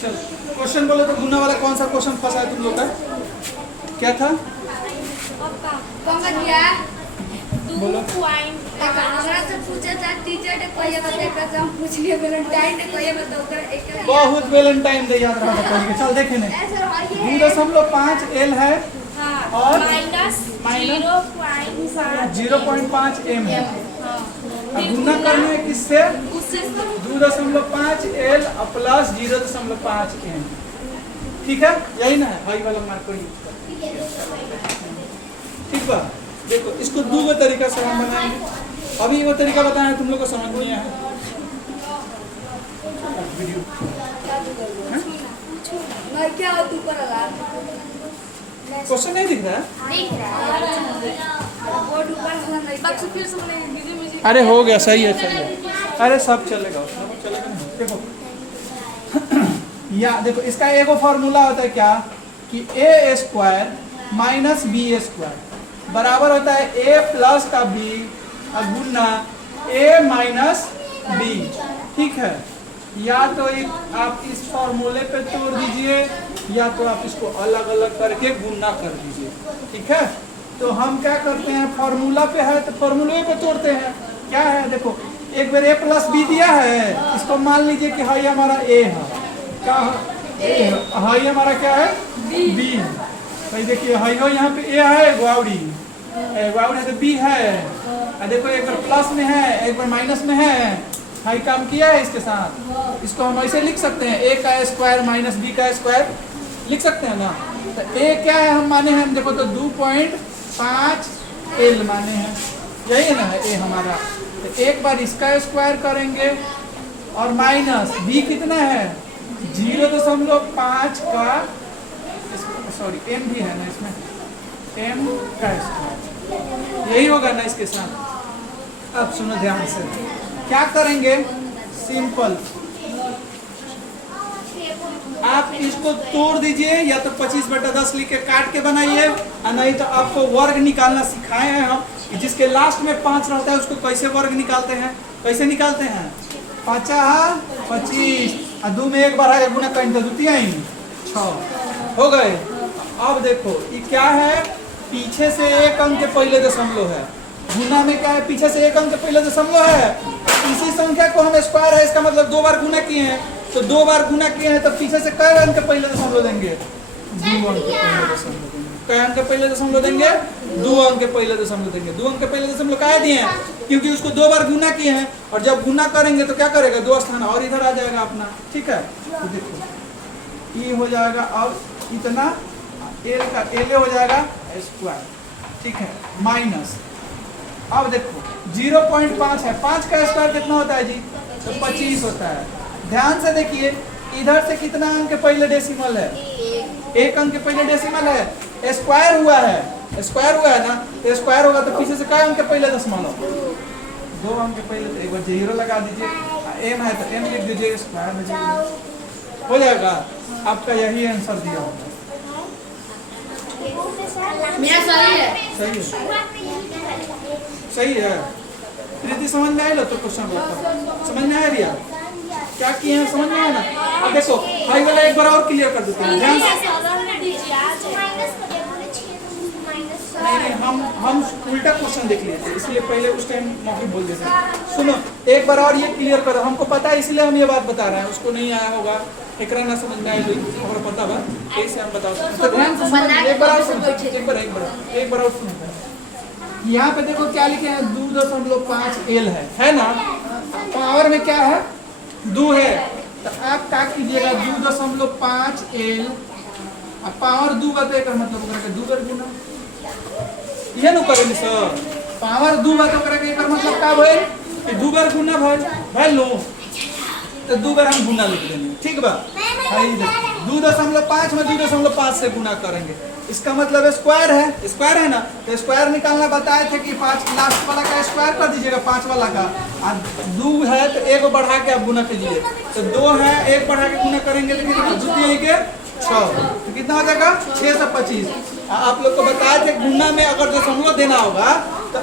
चल क्वेश्चन बोलो तो गुना वाला कौन सा क्वेश्चन फंसा है तुम लोग का? क्या था? बोलो। बहुत वैलेंटाइन डे याद रहा था। चल देखे ने 2.5 एल है और माइनस 0.5 एम है। गुना करना है किससे? 2.5 एल प्लस 0.5 एम। ठीक है, यही ना है, हाई वाला मार्क यूज कर। ठीक बा, देखो इसको दो तरीका से हम बनाएंगे। अभी वो तरीका बताएं, तुम लोग को समझ नहीं आया। क्वेश्चन नहीं दिख रहा है? अरे हो गया, सही है सही है। अरे सब चलेगा, उसमें चलेगा नहीं। देखो या देखो इसका एगो फॉर्मूला होता है क्या कि ए स्क्वायर माइनस बी स्क्वायर बराबर होता है ए प्लस का बी गुना ए माइनस बी। ठीक है, या तो आप इस फॉर्मूले पे तोड़ दीजिए या तो आप इसको अलग अलग करके गुना कर दीजिए। ठीक है, तो हम क्या करते हैं, फॉर्मूला पे है तो फॉर्मूले पे तोड़ते हैं। क्या है देखो, एक बार ए प्लस बी दिया है, इसको मान लीजिए कि हाई हमारा ए है, क्या है हाई हमारा क्या है बी है। भाई देखिए हाई हो यहाँ पे ए है, गुआवड़ी है तो बी है। देखो एक बार प्लस में है एक बार माइनस में है, हाई काम किया है इसके साथ। इसको हम ऐसे लिख सकते हैं ए का स्क्वायर माइनस बी का स्क्वायर लिख सकते हैं ना। तो ए क्या है हम माने हैं, देखो तो 2.5 एल माने हैं, यही है ना ए हमारा। तो एक बार इसका स्क्वायर करेंगे और माइनस बी कितना है 0.5 का, सॉरी एम भी है ना इसमें, एम का स्क्वायर यही होगा ना इसके साथ। अब सुनो ध्यान से, क्या करेंगे, सिंपल आप इसको तोड़ दीजिए या तो 25/10 लिख के काट के बनाइए, और नहीं तो आपको वर्ग निकालना सिखाए हैं हम, जिसके लास्ट में 5 रहता है उसको कैसे वर्ग निकालते हैं। कैसे निकालते हैं, 5 25 और 2 में एक बार है गुना कहीं तो द्वितीय 6 हो गए। अब देखो ये क्या है, पीछे से एक अंक के पहले दशमलव है, गुना में क्या है पीछे से एक अंक के पहले दशमलव है। इसी संख्या को हम स्क्वायर है, इसका मतलब 2 बार गुना किए हैं, तो 2 बार गुना किए हैं तो पीछे से कई अंक के पहले दशमलव देंगे, 2 अंक के पहले दशमलव देंगे। कई अंक के पहले दशमलव देंगे, 2 अंक के पहले दशमलव देंगे। 2 अंक के पहले दशमलव काहे दिए हैं, क्योंकि उसको 2 बार गुना किए हैं, और जब गुना करेंगे तो क्या करेगा 2 स्थान और इधर आ जाएगा अपना। ठीक है, तो देखो ये हो जाएगा, अब इतना एल का एल हो जाएगा स्क्वायर। ठीक है, माइनस अब देखो 0.5 है, 5 का स्क्वायर कितना होता है जी, तो 25 होता है। ध्यान से देखिए इधर से कितना अंक के पहले डेसिमल है, 1 अंक के पहले डेसिमल है, स्क्वायर हुआ है ना, तो स्क्वायर होगा तो पीछे से क्या अंक के पहले दशमलव, 2 अंक के पहले। तो एक बार 0 लगा दीजिए, एम है तो एम लिख दीजिए, स्क्वायर में हो जाएगा। आपका यही आंसर दिया होगा। सही है प्रीति, समझ में आया तो क्वेश्चन समझ में आया रिया, क्या किए हैं समझ में आया ना। अब देखो हाई वाला एक बार और क्लियर कर देते हैं, ध्यान नहीं हम उल्टा क्वेश्चन देख लिए थे, इसलिए पहले उस टाइम मौके बोल देते। सुनो एक बार और ये क्लियर करो, हमको पता है इसलिए हम ये बात बता रहे हैं, उसको नहीं आया होगा, एकरा ना समझ में आए तो पता बा कैसे हम बता सकते। तो ध्यान से समझ, एक बार और सुनो, एक बार और सुनो। यहाँ पे देखो क्या लिखे हैं, 2.5 एल है ना, पावर में क्या है 2 है, तो आप क्या कीजिएगा 2.5 एल पावर 2 का, तो मतलब 2 बार गुना ये न करेंगे सर, पावर 2 बार तो करके एक मतलब क्या भइल कि 2 बार गुना भइल लो, तो 2 बार हम गुना लिख देंगे। ठीक बा, 2.5 में 2.5 से गुना करेंगे, इसका मतलब स्क्वायर है ना, तो स्क्वायर निकालना बताए थे कि 5 लास्ट वाला का स्क्वायर कर दीजिएगा 5 वाला का, और 2 है तो 1 बढ़ा के आप गुना कीजिए, तो 2 है 1 बढ़ा के गुना करेंगे तो कितना, द्वितीय के 6, तो कितना हो जाएगा 6 से 25। आप लोग को बताए थे गुना में अगर दशमलव देना होगा तो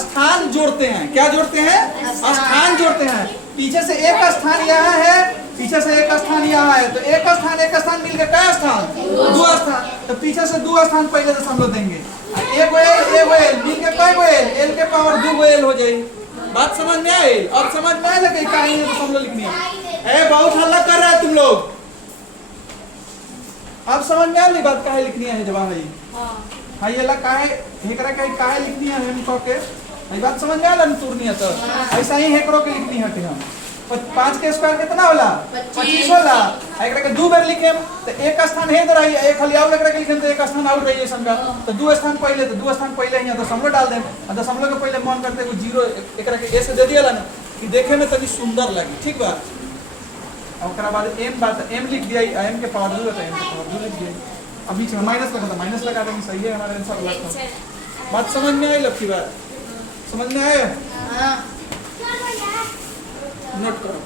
स्थान जोड़ते हैं, क्या जोड़ते हैं, स्थान जोड़ते हैं। पीछे से एक स्थान यहाँ है पीछे से एक स्थान यहाँ है तो एक स्थान मिलकर क्या स्थान, दो स्थान। तो पीछे से दो स्थान पहले दशमलव देंगे, एक एल मिलकर कई गो एल के पावर 2 एल हो जाएगी। बात समझ में आई? अब समझ में आया कि काहे ये दशमलव लिखनी है? बहुत हल्ला कर रहे हैं तुम लोग। अब समझ में आई बात काहे लिखनी है जवाब है? हाँ ये ला काहे हेकरा काहे लिखनी है हम के ये बात समझ में आला न तुरनी है तो ऐसा ही हेकरो के लिखनी हटे हम। 5 के स्क्वायर कितना होला 25 होला। एकरा के दो बार लिखे तो एक स्थान है इधर आई, एक खाली और एकरा के लिखे तो एक स्थान और रही है संगा। तो दो स्थान पहले यहाँ दशमलव डाल दें और दशमलव के पहले मन करते वो जीरो एकरा के ए से दे दिया ना कि देखे में तभी सुंदर लगी। ठीक बा। और बाद एम लिख दिया, एम के पावर 2 है, एम के पावर 2 लिख दिया। अभी माइनस लगा था, माइनस लगा देंगे, सही है हमारा आंसर लगता। बात समझ में आई? लक्की बात समझ में आया? नोट करो।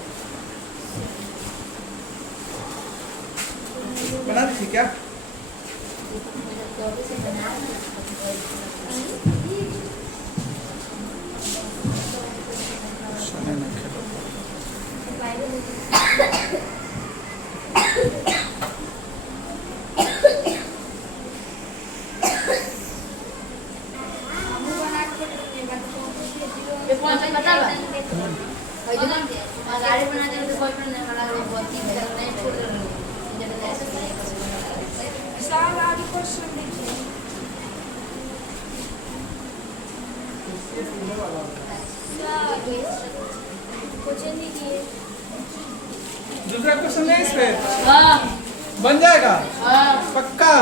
बना दी थी क्या? दूसरा क्वेश्चन है इस पे बन जाएगा पक्का।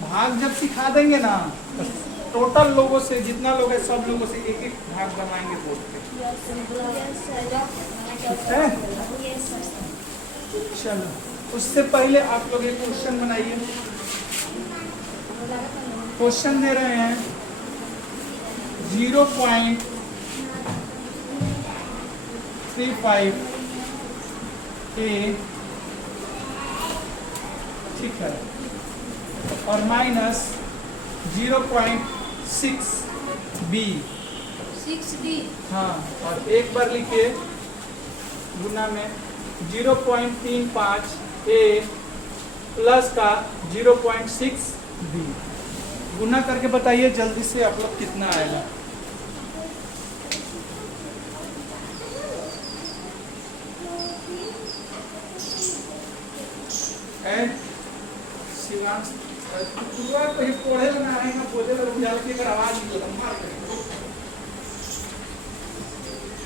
भाग जब सिखा देंगे ना तो टोटल लोगों से जितना लोग है सब लोगों से एक एक भाग बनाएंगे बोर्ड पे। चलो उससे पहले आप लोग एक क्वेश्चन बनाइए। क्वेश्चन दे रहे हैं 0.35 A, ठीक है, और माइनस 0.6 B, 6D, हाँ, और एक बार लिखिए गुना में 0.35 A प्लस का 0.6 B। गुना करके बताइए जल्दी से आप लोग कितना आएगा। शिवांश कहीं पढ़े लगा है ना, बोले लग जाल की अगर आवाज निकल मार करेंगे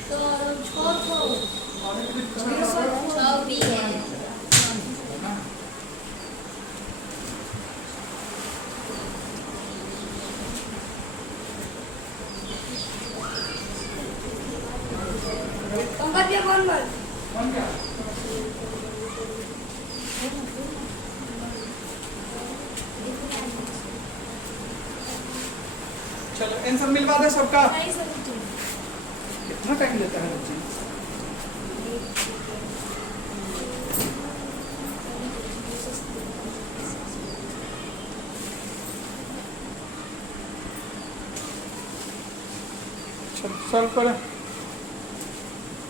तो 6 भी है। बन गया। चलो आंसर मिलवा दे सबका। कितना टाइम लेता है बच्चे? चलो सॉल्व करें,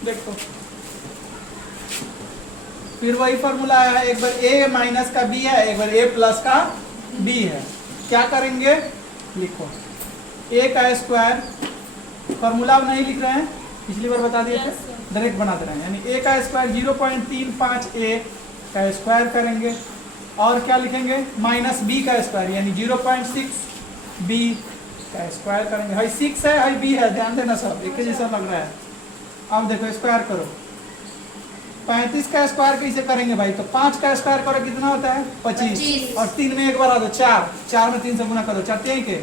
देखो फिर वही फॉर्मूला है। एक बार a माइनस का b है, एक बार a प्लस का b है। क्या करेंगे लिखो a का स्क्वायर, फॉर्मूला अब नहीं लिख रहे हैं, पिछली बार बता दिए थे, डायरेक्ट बना दे रहे हैं। यानी a का स्क्वायर 0.35 a का स्क्वायर करेंगे और क्या लिखेंगे माइनस b का स्क्वायर यानी 0.6 b का स्क्वायर करेंगे। हाई 6 है हाई b है, ध्यान देना सब एक ही जैसा लग रहा है। अब देखो स्क्वायर करो, 35 का स्क्वायर कैसे करेंगे भाई? तो 5 का स्क्वायर करो कितना होता है 25 और 3 में एक बार आ दो 4, 4 में 3 से गुना करो 4 3 के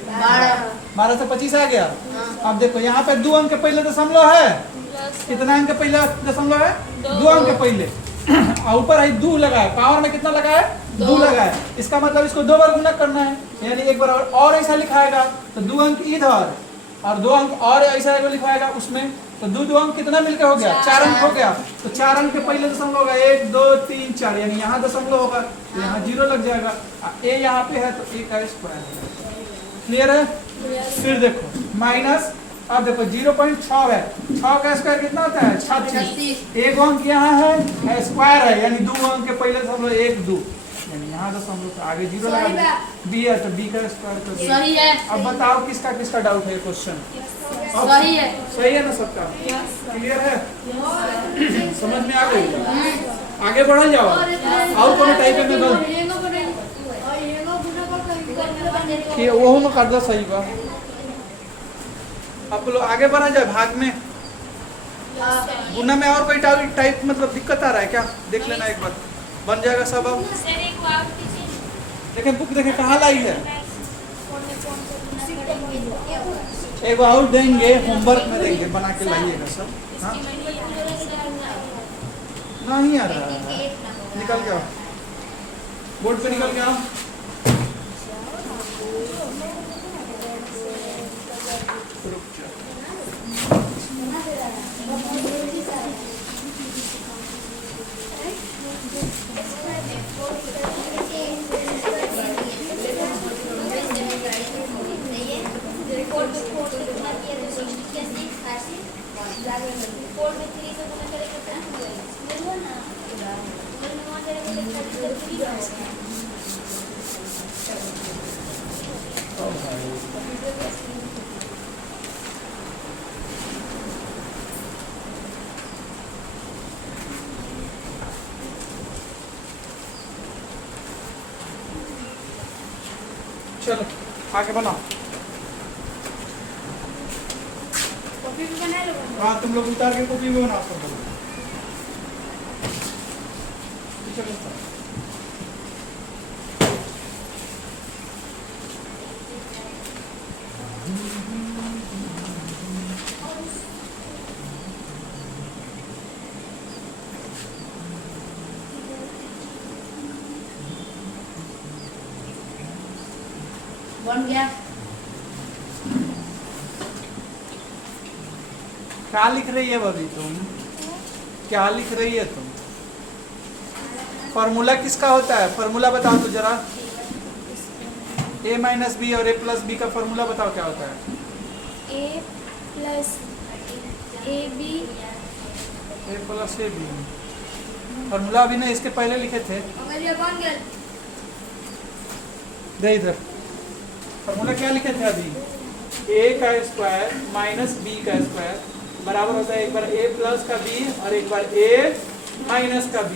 12 से 25 आ गया। अब देखो यहाँ पे 2 अंक के पहले दशमलव है, कितना अंक के पहले दशमलव है 2 अंक के पहले और ऊपर है 2 लगा है, पावर में कितना लगा है 2 लगा है, इसका मतलब इसको 2 बार गुना करना है, यानी एक बार और ऐसा लिखाएगा तो 2 अंक इधर और 2 अंक और ऐसा एक बार लिखवाएगा उसमें, तो 2 अंक कितना मिलकर हो गया, 4 अंक हो गया। तो 4 अंक के पहले दशमलव होगा 1 2 3 4, यानी यहाँ दशमलव होगा तो यहाँ 0 लग जाएगा। ए यहाँ पे है तो ए का स्क्वायर। क्लियर है? फिर देखो माइनस, अब देखो 0.6 है, 6 का स्क्वायर कितना होता है 36, एक अंक यहाँ है स्क्वायर है, यानी 2 अंक के पहले दशमलव 1 2, यानी यहाँ दशमलव तो आगे 0 लगा, बी है तो बी का स्क्वायर कर दिया। सही है। अब बताओ किसका किसका डाउट है क्वेश्चन? सही है। सही है ना सबका? क्लियर है? समझ में आ गई? आगे बढ़ल जाओ, और कोनो टाइप में गलत कि वो में कर दो सही बा। आप लोग आगे बढ़ा जाए भाग में, गुना में और कोई टाइप मतलब दिक्कत आ रहा है क्या? देख लेना एक बार, बन जाएगा सब। अब देखें बुक देखें कहाँ लाई है, एक और देंगे होमवर्क में देंगे, बना के लाइएगा सब। हाँ नहीं आ रहा है, निकल के आओ बोर्ड पे, निकल के आओ। चलो आगे बनाओ। कॉपी भी बना लो। हाँ तुम लोग उतार के कॉपी में बनाओ सब। चलो बन गया। क्या लिख रही है बबी तुम? क्या लिख रही है तुम? फॉर्मूला किसका होता है? फॉर्मूला बताओ तो जरा। a माइनस बी और a प्लस बी का फॉर्मूला बताओ क्या होता है? a plus A B, a plus A B. Formula अभी ना इसके पहले लिखे थे, अगर ये बन गया दे इधर। फॉर्मूला क्या लिखे थे अभी? a का स्क्वायर माइनस b का स्क्वायर बराबर होता है एक बार a प्लस का b और एक बार a माइनस का b।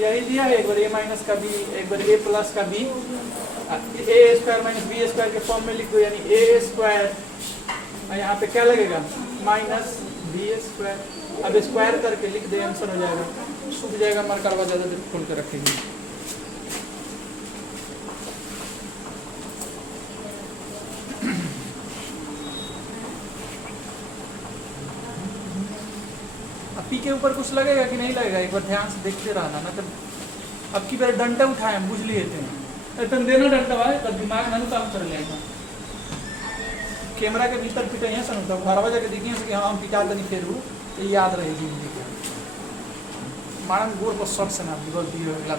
यही दिया है, एक बार a माइनस का b, एक बार a प्लस का b। a square minus b square के फॉर्म में लिख दो, यानी a स्क्वायर और यहाँ पे क्या लगेगा माइनस b स्क्वायर। अब स्क्वायर करके लिख दे, आंसर हो जाएगा। सूख जाएगा मरकरवा, ज़्यादा देर खोल के रखेंगे। पी के ऊपर कुछ लगेगा कि नहीं लगेगा, एक बार ध्यान से देखते रहना ना। तो अब की बार डंडा उठाए बुझ लिए थे, तुम देना डंडा भाई तो दिमाग ना काम कर लेगा। कैमरा के भीतर पिटे हैं सन, तो घर जाके देखिए कि हाँ हम पिटा तो नहीं फेरू, तो याद रहे जिंदगी। मैडम गोर पर शॉर्ट से ना गलती हो गया,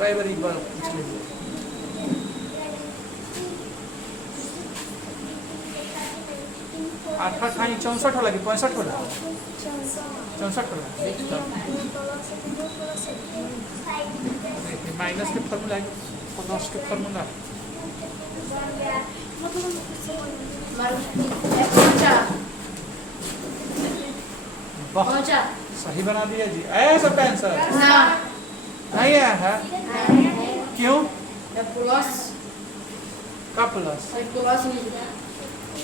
कई बार एक बार पूछ लीजिए। आठ 64 होला कि 65 होला? 64 होला। माइनस के फॉर्मूला है, प्लस के फॉर्मूला। पहुंचा। सही बना दिया जी। आया सबका आंसर? नहीं आया है? क्यों? प्लस का प्लस? प्लस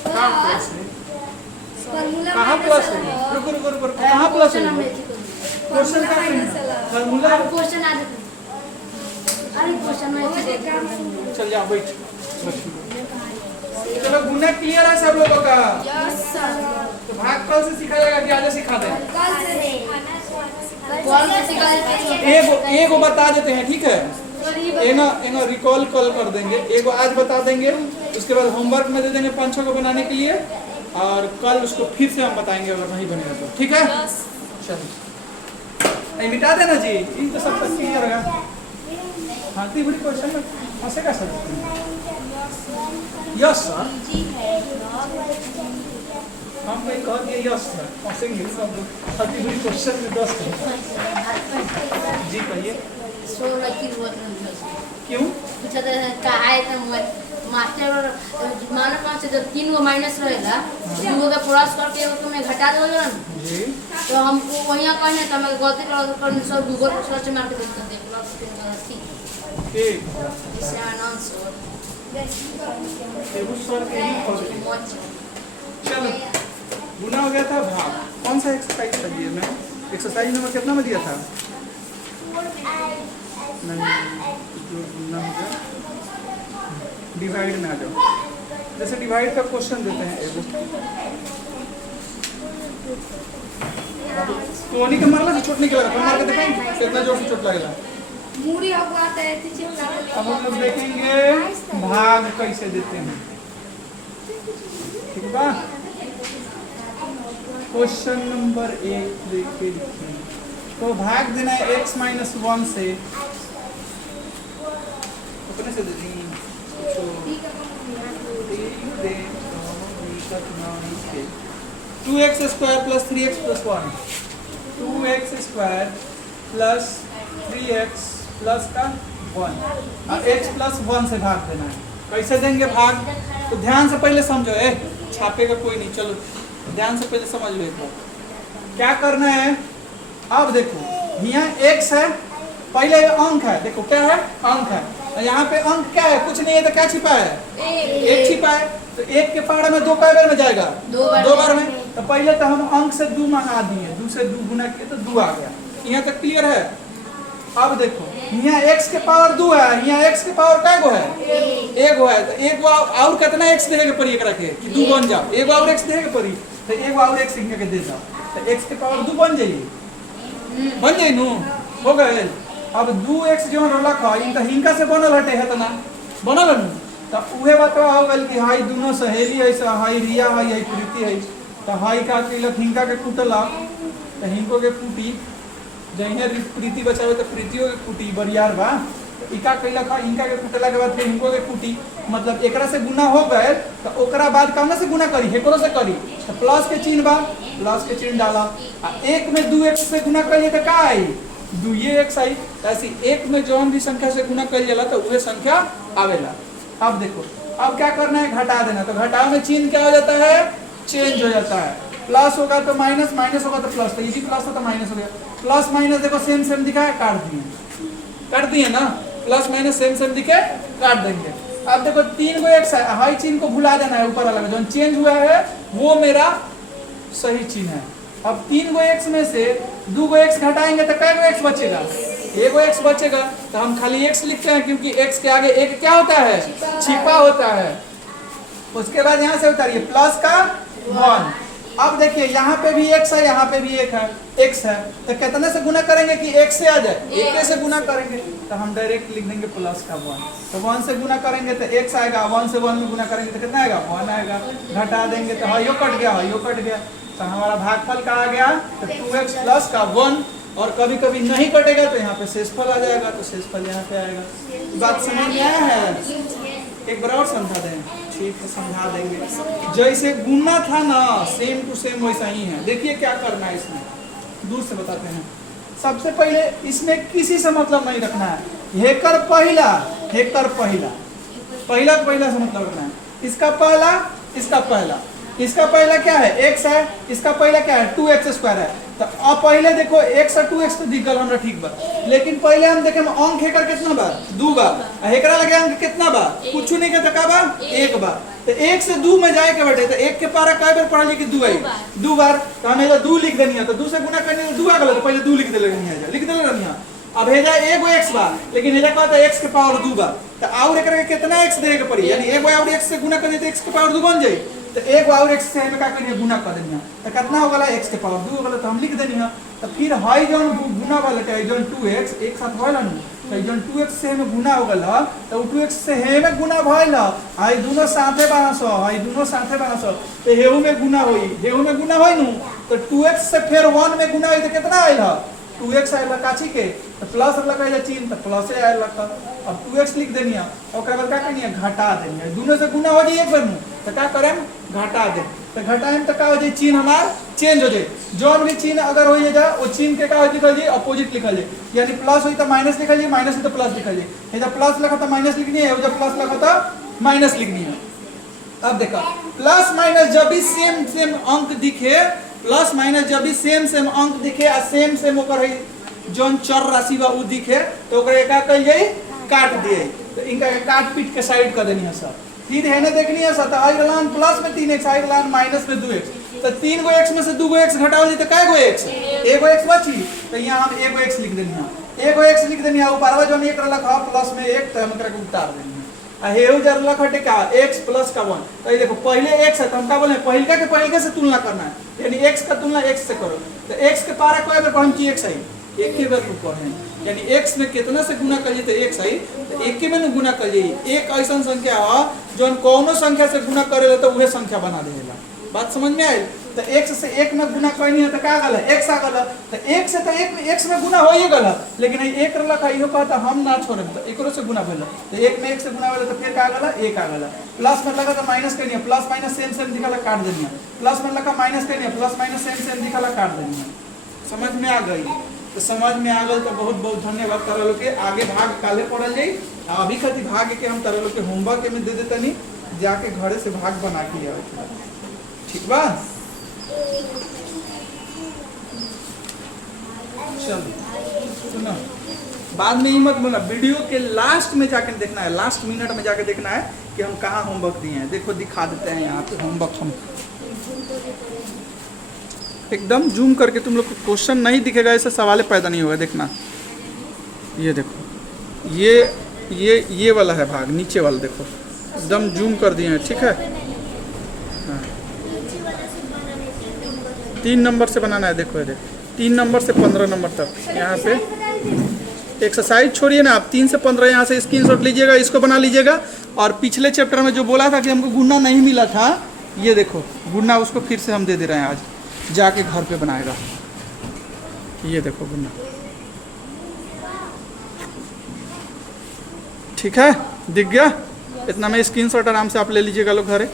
कहाँ प्लस है? कहाँ प्लस है? रुको रुको रुको, कहाँ प्लस है? क्वेश्चन का फॉर्मूला। क्वेश्चन आ अरे क्वेश्चन में चल जाओ बैठ। चलो गुना क्लियर है सब लोगों का? Yes sir. तो भाग कल से सिखाएगा कि आज सिखा दें? कल से एगो बता देते हैं, ठीक है। एगो रिकॉल कॉल कर देंगे, एगो आज बता देंगे, उसके बाद होमवर्क में दे देंगे 5-6 को बनाने के लिए, और कल उसको फिर से हम बताएंगे अगर नहीं बनेगा तो, ठीक है। चलिए मिटा देना जी, ये तो सब तक क्लियर है। हाँ तो बड़ी क्वेश्चन में फंसेगा सर। यस सर, हम कहीं कह दिए यस सर, फंसेंगे सब। अति बड़ी क्वेश्चन में 10 जी कहिए। क्यों? मास्टर मानो कौन से जब 3 गो माइनस रहेगा, 2 गो का प्लस करके एगो में घटा दो ना जी, तो हमको वहिया कहने तो हमें गलती कर सब गूगल पर सर्च मार के देख सकते हैं प्लस ठीक ठीक इससे आंसर एगो सर के ही खोज। चलो गुना हो गया था भाग। कौन सा एक्सरसाइज था ये? मैं एक्सरसाइज नंबर कितना में दिया था? नहीं, जो गुना हो गया डिवाइड में आ जाओ। जैसे डिवाइड का क्वेश्चन देते हैं एगो, तो उन्हीं के मारला से चोट नहीं लगा, मार के देखेंगे कितना जोर से चोट लगेगा। मूरी आपको आता है अब हम लोग देखेंगे भाग कैसे देते हैं, ठीक है। क्वेश्चन नंबर 1 देख लिखिए। तो भाग देना है x - 1 से, कितने से दे दी? 2x² + 3x + 1, 2x² + 3x + 1 और x + 1 से भाग देना है। कैसे देंगे भाग? तो ध्यान से पहले समझो, छापेगा कोई नहीं, चलो ध्यान से पहले समझ लो एक बार क्या करना है। अब देखो यहाँ x है, पहले अंक है, देखो क्या है? अंक है। यहाँ पे अंक क्या है? कुछ नहीं है, तो क्या छिपा है? एक छिपा है। तो 1 के पहाड़ में 2 कै बार में जाएगा? 2 बार में। तो पहले तो हम अंक से 2 मंगा दिए, 2 से 2 गुना किए तो 2 आ गया। यहाँ तक क्लियर है? अब देखो यहाँ x के पावर 2 है, यहाँ x के पावर क्या गो है? 1 है। तो एक और कितना x देगा पड़ी एक रखे कि 2 बन जाओ, एक और x देगा पड़ी, तो एक और x इनके के दे जाओ, तो x के पावर 2 बन जाइए, बन जाइए नु, हो गए। अब 2x जो रखा इनका हिंका से बनल हटे है, तना बनल नु, तो उहे बतवा हो गल कि हाई दोनों सहेली है, हाई रिया है, हाई प्रीति है। तो हाई का केलक हिंका के कुटला, तो हिंको के कुटी, जहिने प्रीति बचावे तो प्रीतियों के कुटी बरियार बा। तो इका केलक इनका के कुटला के बाद फिर हिंको के कुटी, मतलब एकरा से गुना हो गए तो ओकरा बाद कौन से गुना करी? हेकरो से करी। तो प्लस के चिन्ह बा, प्लस के चिन्ह डाला। 1 में 2x से गुना करिए तो का आई? 2x आई। ऐसे 1 में जौन भी संख्या से गुना करिए जाला तो वह संख्या आवेला। अब देखो अब क्या करना है? घटा देना। तो घटाव में चिन्ह क्या हो जाता है? चेंज हो जाता है। प्लस होगा तो माइनस, माइनस होगा तो प्लस, तो इजी प्लस हो तो माइनस हो गया। प्लस माइनस देखो सेम सेम दिखा है, काट दिए ना, प्लस माइनस सेम सेम दिखे, काट देंगे। अब देखो 3 गो x है, हाई चिन्ह को भुला देना है, ऊपर वाला जो चेंज हुआ है वो मेरा सही चिन्ह है। अब 3 गो x में से 2 गो x घटाएंगे तो कै गो x बचेगा? 1 गो x बचेगा। तो हम खाली x लिखते हैं क्योंकि x के आगे एक क्या होता है? छिपा होता है। उसके बाद यहाँ से उतारिए प्लस का 1। अब देखिए यहाँ पे भी x है, यहाँ पे भी एक है, x है, तो कितने से गुना करेंगे कि x से आ जाए? 1 से गुना करेंगे, तो हम डायरेक्ट लिख देंगे प्लस का 1। तो 1 से गुना करेंगे तो x आएगा, 1 से 1 में गुना करेंगे तो कितना आएगा? 1 आएगा। घटा देंगे तो हाँ यो कट गया, हाँ यो कट गया। तो हमारा भागफल का आ गया तो 2x + का 1। और कभी कभी नहीं कटेगा तो यहाँ पे शेषफल आ जाएगा, तो शेषफल यहाँ पे आएगा। बात समझ में आया है? एक बार और समझा दें? ठीक है, समझा देंगे। जैसे गुना था ना, सेम टू सेम वैसा ही है। देखिए क्या करना है इसमें, दूर से बताते हैं। सबसे पहले इसमें किसी से मतलब नहीं रखना है। हेकर पहला, हेकर पहला, पहला से मतलब रखना है। इसका पहला, इसका पहला, इसका पहला क्या है? x है, इसका पहला क्या है? 2x² है। तो अब पहले देखो x और 2x तो दिख गल हमरा, ठीक बा। लेकिन पहले हम देखे अंक हेकर कितना बा? 2 बा। हेकरा लगे अंक कितना बा? कुछ नहीं के तो का बा? 1 बा। तो 1 से 2 में जाए के बैठे तो 1 के पारा कई बार पढ़ा ली कि 2 आई? 2 बार। तो हमें 2 लिख देनी है, तो 2 से गुना करने में 2 आ गल, तो पहले 2 लिख देले रहनी है, लिख देले रहनी है। अब हेजा 1 x बा, लेकिन हेजा कहता है x के पावर 2 बा। तो और एकरा के कितना x देके पड़ी? यानी 1 और x से गुना कर दे तो x के पावर 2 बन जाई। तो एक और x से हमें क्या करिए गुना कर देनी है तो कितना हो गया x के पावर 2 हो गया तो हम लिख देनी है तो फिर हाई जौन गुना वाला है जौन 2x एक साथ होइला नु तो जौन 2x से हमें गुना हो गया तो 2x से हमें गुना भइला आई दोनों साथे बानस आई दोनों साथे बानस तो हेऊ में गुना होई हेऊ में गुना होई नु तो 2x से फिर 1 में गुना होई तो कितना आइला 2x आइला काची के तो प्लस लगा या चिन्ह तो प्लस आइला अब 2x लिख देनी है और ओकरा बाद का करनी है घटा देनी है दोनों से गुना हो जाए एक बार में तो क्या करें घटा दे तो घटाएं तो क्या हो जाए चिन्ह हमार चेंज हो जाए जौन भी चिन्ह अगर हो जाए वो चिन्ह के क्या लिखल जाए अपोजिट लिखल जाए यानी प्लस हुई तो माइनस लिखल जाए माइनस हुई तो प्लस लिखल जाए जब प्लस लिखा तो माइनस लिखनी है जब प्लस लिखा तो माइनस लिखनी है अब देखो प्लस माइनस जब भी सेम सेम अंक दिखे प्लस माइनस जब भी सेम सेम अंक दिखे आ सेम सेम ओकर जौन चर राशि बा उ दिखे तो ओकरा का कल जाए काट दिए तो इनका काट पीट के साइड कर देनी है सर फिर है ना देखनी है सर आई गलान प्लस में 3x आई गलान माइनस में 2x तो 3 गो x में से 2 गो x घटाओ जी तो काय गो x एगो x बची तो यहाँ हम एगो x लिख देनी है एगो x लिख देनी है ऊपर जो एक रखा प्लस में 1 तो हम एकरा को उतार देनी है आ हेउ जर लख हटे का x प्लस का 1 तो ये देखो पहले x है तो हम का बोले पहिलका के पहिलके से तुलना करना है यानी x का तुलना x से करो तो x के पारा कोई बार हम की x है एक ही बार ऊपर है यानी x में कितना से गुना कर तो x है तो एक में गुना कर एक ऐसा संख्या है जो कोनो संख्या से गुना करे तो वह संख्या बना देला बात समझ में आई तो x से 1 में गुना करनी है तो क्या गल x आ गल तो 1 से तो 1 में x में गुना हो ही गल लेकिन एक रखा इहो कहता हम ना छोड़े तो एकरो से गुना भेल तो 1 में 1 से गुना भेल तो फिर क्या गल 1 आ गल प्लस में लगा तो माइनस करनी है प्लस माइनस सेम सेम दिखाला काट देनी है प्लस में लगा माइनस करनी है प्लस माइनस सेम सेम दिखाला काट देनी है समझ में आ गई तो समझ में आ गल तो बहुत बहुत धन्यवाद तारा लोग के आगे भाग काले पढ़ल जाई अभी खातिर भाग के हम तारा लोग के होमवर्क में दे देता नहीं जाके घरे से भाग बना के आवे ठीक बा चलो सुनो बाद में ही मत बोला वीडियो के लास्ट में जाके देखना है लास्ट मिनट में जाके देखना है कि हम कहाँ होमवर्क दिए हैं देखो दिखा देते हैं यहाँ पे होमवर्क हम एकदम जूम करके तुम लोग को क्वेश्चन नहीं दिखेगा ऐसा सवाल पैदा नहीं होगा देखना ये देखो ये वाला है भाग नीचे वाला देखो एकदम जूम कर दिए हैं ठीक है हाँ 3 नंबर से बनाना है देखो ये 3 नंबर से 15 नंबर तक यहाँ पे एक्सरसाइज छोड़िए ना आप 3 से 15 यहाँ से स्क्रीनशॉट लीजिएगा इसको बना लीजिएगा और पिछले चैप्टर में जो बोला था कि हमको गुना नहीं मिला था ये देखो गुना उसको फिर से हम दे दे रहे हैं आज जाके घर पे बनाएगा ये देखो गुना ठीक है दिख गया इतना में स्क्रीनशॉट आराम से आप ले लीजिएगा लोग घरे